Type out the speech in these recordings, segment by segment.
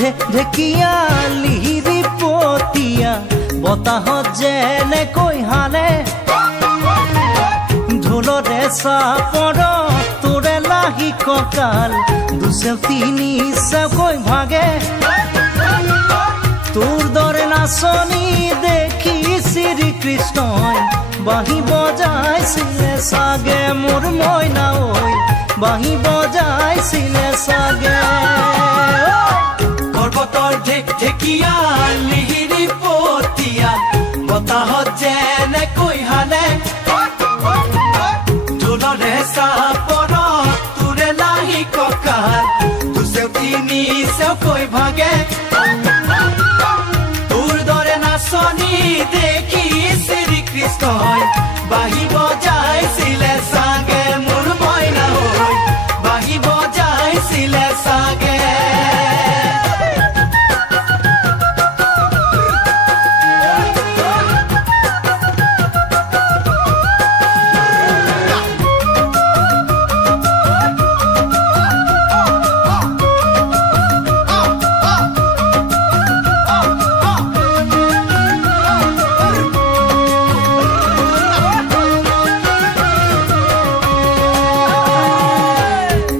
ঢেকিয়া লিহিৰি পতিয়া বতাহত যেনেকৈ হালে ঢোলৰে চাপৰ তোৰে লাহি কঁকাল দুচেও তিনি চেওকৈ ভাগে তোৰ দৰে নাচনি দেখি শ্ৰীকৃষ্ণই বাঁহী বজাইছিলে চাগে মোৰ মইনা ঐ বাঁহী বজাইছিলে চাগে পৰ্বতৰ ঢেকিয়া লিহিৰি পতিয়া বতাহত যেনেকৈ হালে ঢোলৰে চাপৰ তোৰে লাহি কঁকাল দুচেও তিনি চেওকৈ ভাগে তোৰ দৰে নাচনি দেখি শ্ৰীকৃষ্ণই বাঁহী বজাইছিলে চাগে মোৰ মইনা ঐ বাঁহী বজাইছিলে চাগে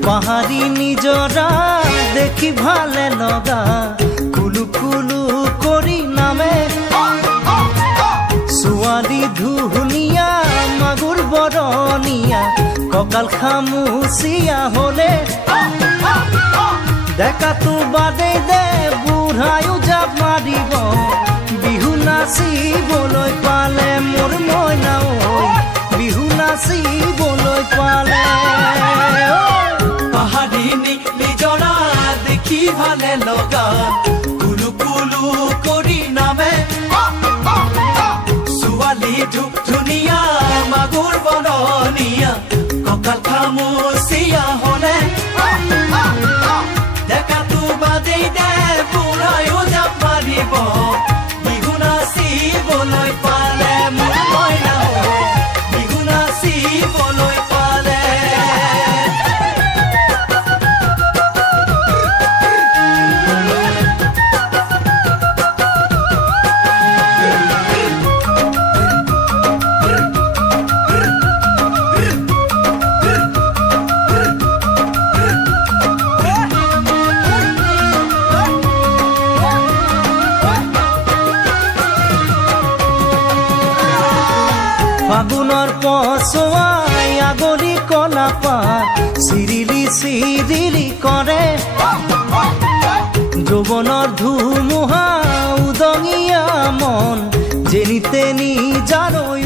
পাহাড়ি নিজৰা দেখি ভালে লগা কুলু কুলু কৰি নামে ছোৱালী ধুনীয়া মাগুৰ বৰণীয়া কঁকাল খামুচিয়া হলে ডেকাটো বাদেই দে বুঢ়ায়ো জাপ মাৰিব বিহু নাচিবলৈ পালে মোৰ মইনা ঐ বিহু নাচিবলৈ পালে পাহাড়ি নিজৰা দেখি ভালে লগা কুলু কুলু কৰি নামে ছোৱালী ধুনীয়া মাগুৰ বৰণীয়া কঁকাল খামুচিয়া হলে ডেকাটো বাদেই দে বুঢ়ায়ো জাপ মাৰিব বিহু নাচিবলৈ পালে মোৰ মইনা বিহু নাচিবলৈ পালে ফাগুনৰ পছুৱাই আগৰি কলা পাত চিৰিলি চিৰিলি কৰে যৌৱনৰ ধুমুহা উদঙিয়া মন যেনি তেনি জানৈ